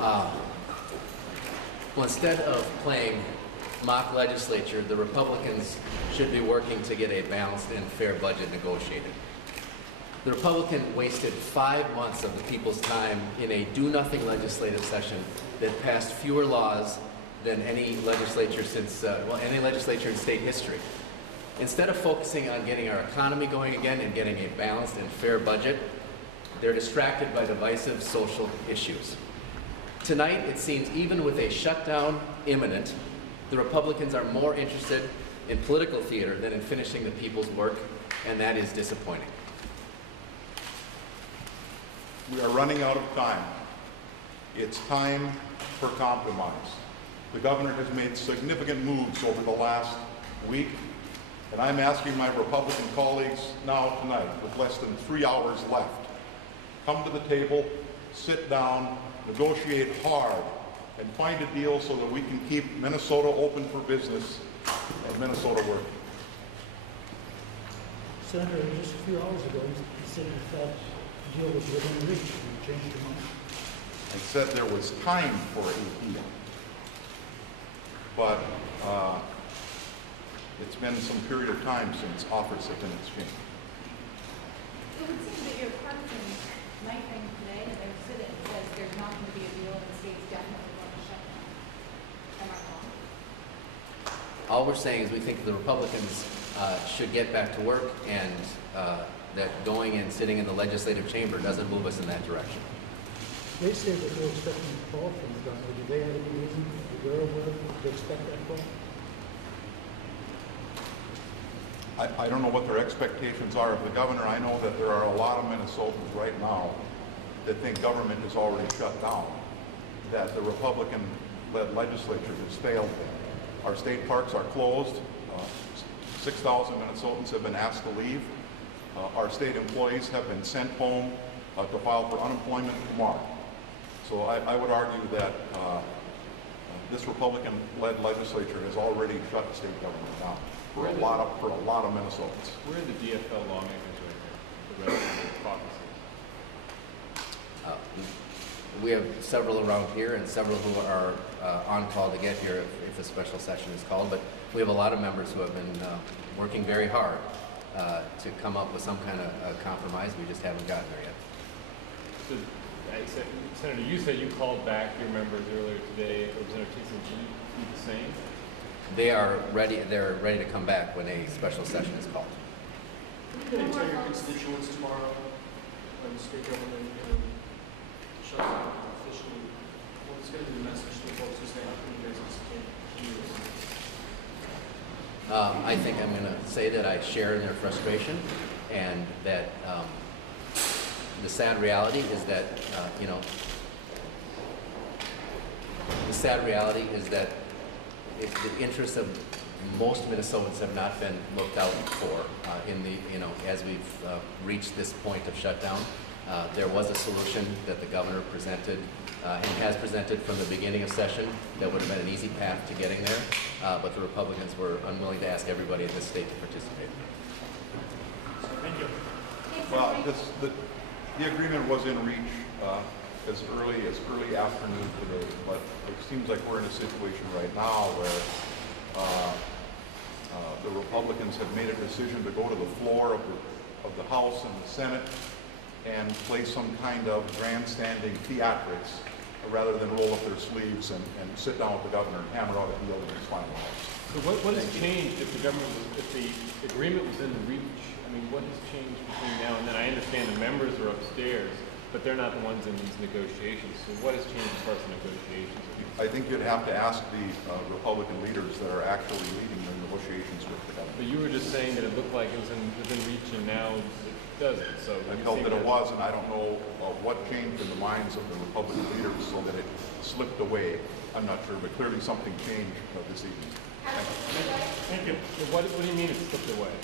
Uh, well, instead of playing mock legislature, the Republicans should be working to get a balanced and fair budget negotiated. The Republican wasted 5 months of the people's time in a do-nothing legislative session that passed fewer laws than any legislature since, any legislature in state history. Instead of focusing on getting our economy going again and getting a balanced and fair budget, they're distracted by divisive social issues. Tonight, it seems even with a shutdown imminent, the Republicans are more interested in political theater than in finishing the people's work, and that is disappointing. We are running out of time. It's time for compromise. The governor has made significant moves over the last week, and I'm asking my Republican colleagues now tonight, with less than 3 hours left, come to the table, sit down, negotiate hard, and find a deal so that we can keep Minnesota open for business and Minnesota working. Senator, just a few hours ago, you said you thought the deal was within reach. You changed your mind. I said there was time for a deal, but it's been some period of time since offers have been exchanged. It would seem that your partisan might think today that they're sitting says there's not going to be a deal and the state's definitely going to shut down. Am I wrong? All we're saying is we think the Republicans should get back to work, and that going and sitting in the legislative chamber doesn't move us in that direction. They say that they're expecting a call from the governor. Do they have any reason to expect that call? I don't know what their expectations are of the governor. I know that there are a lot of Minnesotans right now that think government is already shut down, that the Republican-led legislature has failed them. Our state parks are closed. 6,000 Minnesotans have been asked to leave. Our state employees have been sent home to file for unemployment tomorrow. So I would argue that this Republican-led legislature has already shut the state government down for a lot of Minnesotans. Where are the DFL lawmakers right here? The representative caucuses. We have several around here and several who are on call to get here if a special session is called, but we have a lot of members who have been working very hard to come up with some kind of compromise. We just haven't gotten there yet. So, Senator, you said you called back your members earlier today. Representative Thissen, do you do the same? They are ready. They're ready to come back when a special session is called. What are you going to tell your constituents tomorrow when the state government shuts down officially? What's going to be the message to the folks who say, how can you guys just can't hear this? I think I'm going to say that I share in their frustration, and that the sad reality is that the sad reality is that the interests of most Minnesotans have not been looked out for as we've reached this point of shutdown. There was a solution that the governor presented and has presented from the beginning of session that would have been an easy path to getting there, but the Republicans were unwilling to ask everybody in this state to participate. Thank you. Well, the agreement was in reach as early afternoon today, but it seems like we're in a situation right now where the Republicans have made a decision to go to the floor of the House and the Senate and play some kind of grandstanding theatrics rather than roll up their sleeves and sit down with the governor and hammer out a deal that is finalized. So what has changed if the agreement was in reach? I mean, what has changed between now and then? I understand the members are upstairs, but they're not the ones in these negotiations. So what has changed as far as the negotiations? I think you'd have to ask the Republican leaders that are actually leading the negotiations with the government. But you were just saying that it looked like it was within reach, and now it doesn't. So I felt that it was, and I don't know what changed in the minds of the Republican leaders so that it slipped away. I'm not sure, but clearly something changed this evening. Thank you. So what do you mean it slipped away?